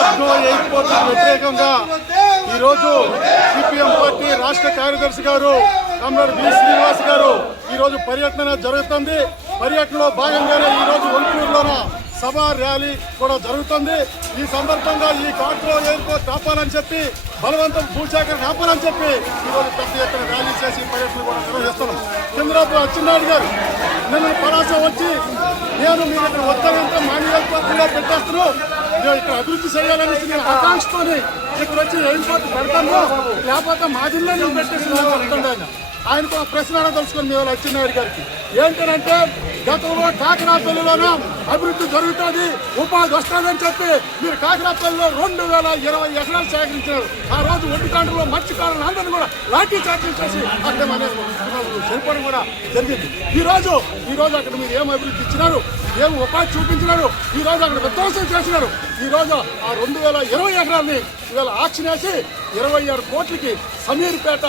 ఆత్మో airport వ్యతిరేకంగా ఈరోజు CPM party రాష్ట్ర కార్యదర్శి గారు కమ్రేడ్ వి శ్రీనివాస్ గారు ఈరోజు పర్యటన జరుగుతుంది. పర్యటనలో భాగంగానే ఈరోజు ఒంటూరులోన సభ ర్యాలీ కూడా జరుగుతుంది. ఈ సందర్భంగా ఈ కాట్రో ఎయిర్పోర్ట్ ఆపాలని చెప్పి బలవంతం భూసేకరణ ఆపాలని చెప్పి ఈరోజు పెద్ద ఎత్తున ర్యాలీ చేసి పర్యటన కూడా నిర్వహిస్తున్నాం. చంద్రబాబు అచ్చెన్నాయుడు గారు నిన్న పరాస వచ్చి నేను మీరు ఇక్కడ వస్తానంటే మాన్యువల్ పెట్టేస్తున్నాను నేను ఇక్కడ అభివృద్ధి చేయాలనేసి నేను ఆకాంక్షతోని ఇక్కడ వచ్చి ఎయిర్పోర్ట్ పెడతాను. లేకపోతే మా జిల్లా నేను పెట్టేసి చెప్తాడు ఆయన. ఆయనకు ఆ ప్రశ్న అడగదలుచుకొని మీ వాళ్ళు అచ్చెన్నాయుడు గారికి. ఏంటంటే గతంలో కాకరాపల్లిలోన అభివృద్ధి జరుగుతుంది ఉపాధి వస్తుందని చెప్పి మీరు కాకరాపల్లిలో రెండు వేల ఇరవై ఎకరాలు సేకరించారు. ఆ రోజు ఒడ్డుకాండలో మత్స్యకారులను అందరినీ కూడా లాఠీ చార్జీలు చేసి అక్కడ చనిపోవడం కూడా జరిగింది. ఈ రోజు ఈ రోజు అక్కడ మీరు ఏం అభివృద్ధి ఇచ్చినారు ఏం ఉపాధి చూపించినారు ఈ రోజు అక్కడ విధ్వంసం చేసినారు. ఈ రోజు ఆ రెండు వేల ఇరవై ఎకరాలని ఇవాళ ఆక్షన్ వేసి ఇరవై ఆరు కోట్లకి సమీర్పేట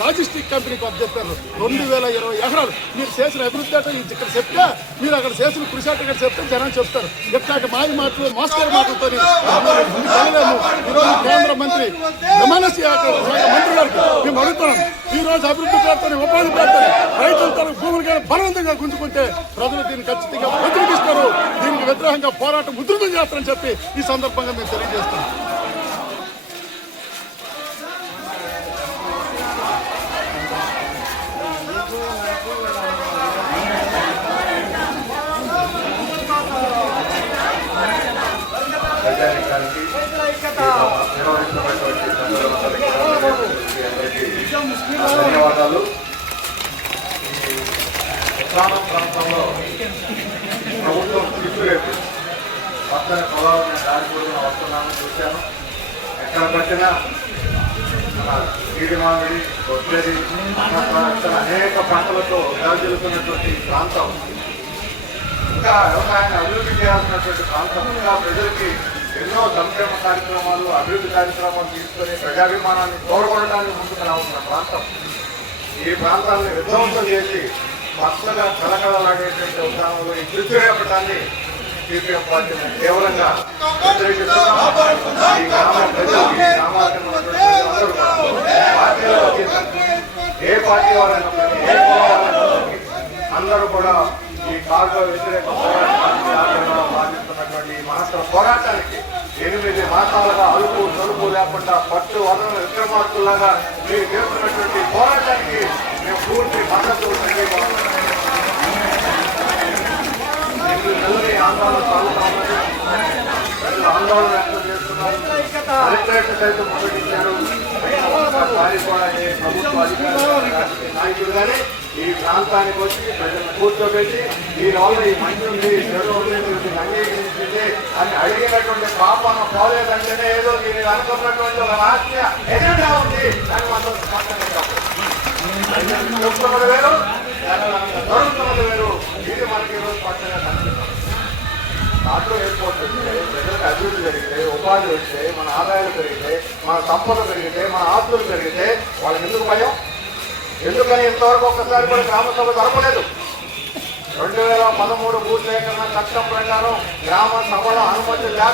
లాజిస్టిక్ కంపెనీకి అప్పచెప్పారు రెండు వేల ఇరవై ఎకరాలు మీరు చేసిన అభివృద్ధి అంటే ఇక్కడ చెప్తే మీరు అక్కడ చేసిన కృషి అంటే చెప్తే జనం చెప్తారు. ఇట్లాంటి మాయ మాటలు మోస్తరు మాటలతో ఈరోజు కేంద్ర మంత్రి విమాన శాఖ మంత్రి గారికి మేము అడుగుతున్నాం. ఈ రోజు అభివృద్ధి పేరుతో ఉపాధి పేరుతో రైతులతో భూములు కానీ బలవంతంగా గుంజుకుంటే ప్రజలు దీన్ని ఖచ్చితంగా వ్యతిరేకిస్తారు దీనికి వ్యతిరేకంగా పోరాటం ఉధృతం చేస్తారని చెప్పి ఈ సందర్భంగా మేము తెలియజేస్తున్నాం. సందర్భానికి ధన్యవాదాలు. ఈ ప్రాంతంలో ప్రభుత్వం తీసుకురేపు పక్కన పొలాలు నేను దారి కూడా వస్తున్నాను చూశాను. ఎక్కడ పట్టినా మన మామిడి కొట్టేది అనేక పంటలతో విరాజిల్లుతున్నటువంటి ప్రాంతం. ఇంకా వ్యవసాయాన్ని అభివృద్ధి చేయాల్సినటువంటి ప్రాంతం ఇంకా ప్రజలకి ఎన్నో సంక్షేమ కార్యక్రమాలు అభివృద్ధి కార్యక్రమాలు తీసుకొని ప్రజాభిమానాన్ని తోడ్పడడానికి ముందుకు రావాల్సిన ప్రాంతం. ఈ ప్రాంతాన్ని విధ్వంసం చేసి పచ్చగా కలకలలాడేటువంటి ఉదాహరణలో ఈ పృథ్వీపటాన్ని సిపిఎం పార్టీని కేవలంగా వ్యతిరేకిస్తున్నాం. ఈ గ్రామ ప్రజలు ఈ గ్రామాలకు పార్టీలో ఏ పార్టీ వారైనా అందరూ కూడా ఈ కార్గో వ్యతిరేక పోరాటానికి ఆగ్రహంగా భావిస్తున్నటువంటి ఈ మహత్తర పోరాటానికి ఎనిమిది మాసాలుగా అలుపు తలుపు లేకుండా పట్టు వదన విక్రమార్కుల్లాగా మీరు చేస్తున్నటువంటి పోరాటానికి మేము పూర్తి మద్దతు సంఘీభావం ఆందోళన సాగుతా ప్రజలు ఆందోళన వ్యక్తం చేస్తున్నారు కలెక్టరేట్ సైతం ప్రభుత్వ అధికారులు నాయకులు కానీ ఈ ప్రాంతానికి వచ్చి ప్రజలను కూర్చోబెట్టి ఈ రోజు ఈ మంచి ఉంది అంగీకరించింది అని అడిగినటువంటి పాపన పోలేదంటేనే ఏదో దీని అనుకున్నటువంటి ఒక రాష్ట్రీయ ఎజెండా ఉంది అని మనం స్పష్టంగా వేరు జరుగుతున్నది వేరు ఇది మనకి ఈరోజు స్పష్టంగా దాంట్లో ఏర్పడుతుంది ప్రజలకు అభివృద్ధి జరిగితే ఉపాధి వస్తే మన ఆదాయాలు పెరిగితే మన సంపద పెరిగితే మన ఆస్తులు పెరిగితే వాళ్ళకి ఎందుకు భయం? ఎందుకని ఇంతవరకు ఒక్కసారి కూడా గ్రామసభ జరపలేదు? రెండు వేల పదమూడు పూర్తి చట్టం ప్రకారం గ్రామ సభలో అనుమతి లేక